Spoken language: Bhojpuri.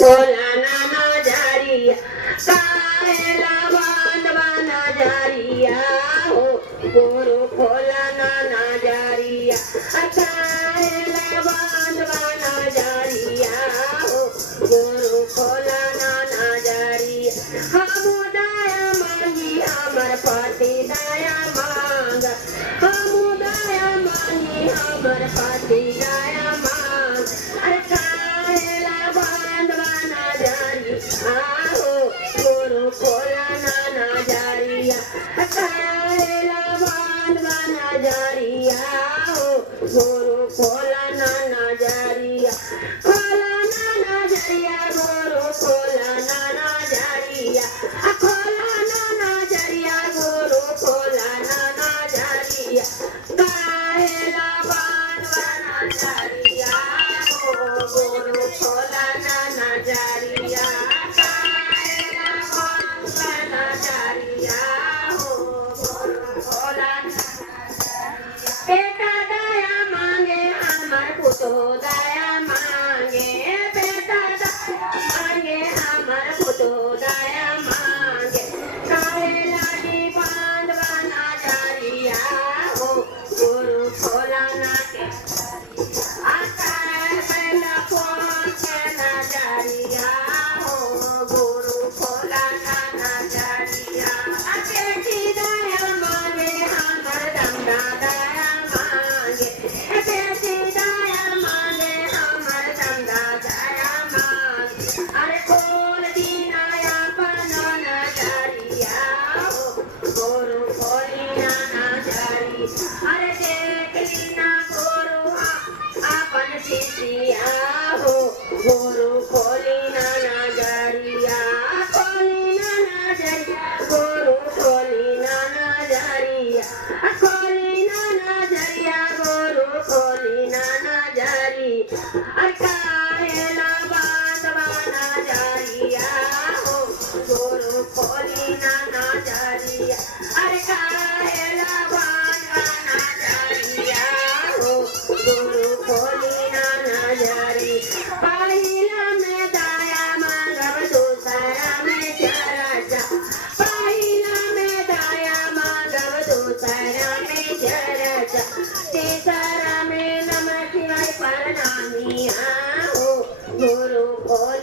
खोला ना नजरिया काहेला बांधवा नजरिया हो गुरु खोला ना नजरिया काहेला बांधवा नजरिया हो गुरु खोला ना नजरिया हम दया मांगी हमर पति दया मांग हम दया मांगी हमर पति दया मांग अरे काहेला बांधवा नजरिया हो गुरु खोला ना नजरिया काहेला बांधवा नजरिया हो गुरु खोला ना नजरिया खोला ना नजरिया गुरु खोला ना नजरिया खोला ना नजरिया गुरु खोला ना नजरिया काहेला बांधवा नजरिया हो गुरु खोला ना नजरिया काहेला बांधवा नजरिया हो गुरु खोला ना बेटा दया मांगे हमर पुतो दया मांगे बेटा दया मांगे हमर पुतो दया मांगे काहेला दी बांधवा नजरिया हो गुरु खोला ना के आकार बेटा कौन के नजरिया हो गुरु खोला ना नजरिया बेटी दया मांगे हमर दंगा दया मांगे बेटी दया मांगे हमर दंगा दया मांगे अरे कौन दीनाया पनो नजरिया हो गुरु खोली ना नजरिया अरे देख लीना गुरु अपन शिष्या हो गुरु खोली ना नजरिया खोली ना नजरिया गुरु खोली ना नजरिया खोली ना नजरिया गुरु खोली ना नजरिया काहेला बांधवा नजरिया हो गुरु खोली ना नजरिया अरे काहेला बांधवा नजरिया हो गुरु खोली ना नजरिया पहिला में दया मांगब दूसरा में चर्चा पहिला में दया मांगब दूसरा में चर्चा तीसरा में नमः शिवाय प्रणामिया हो गुरु खोली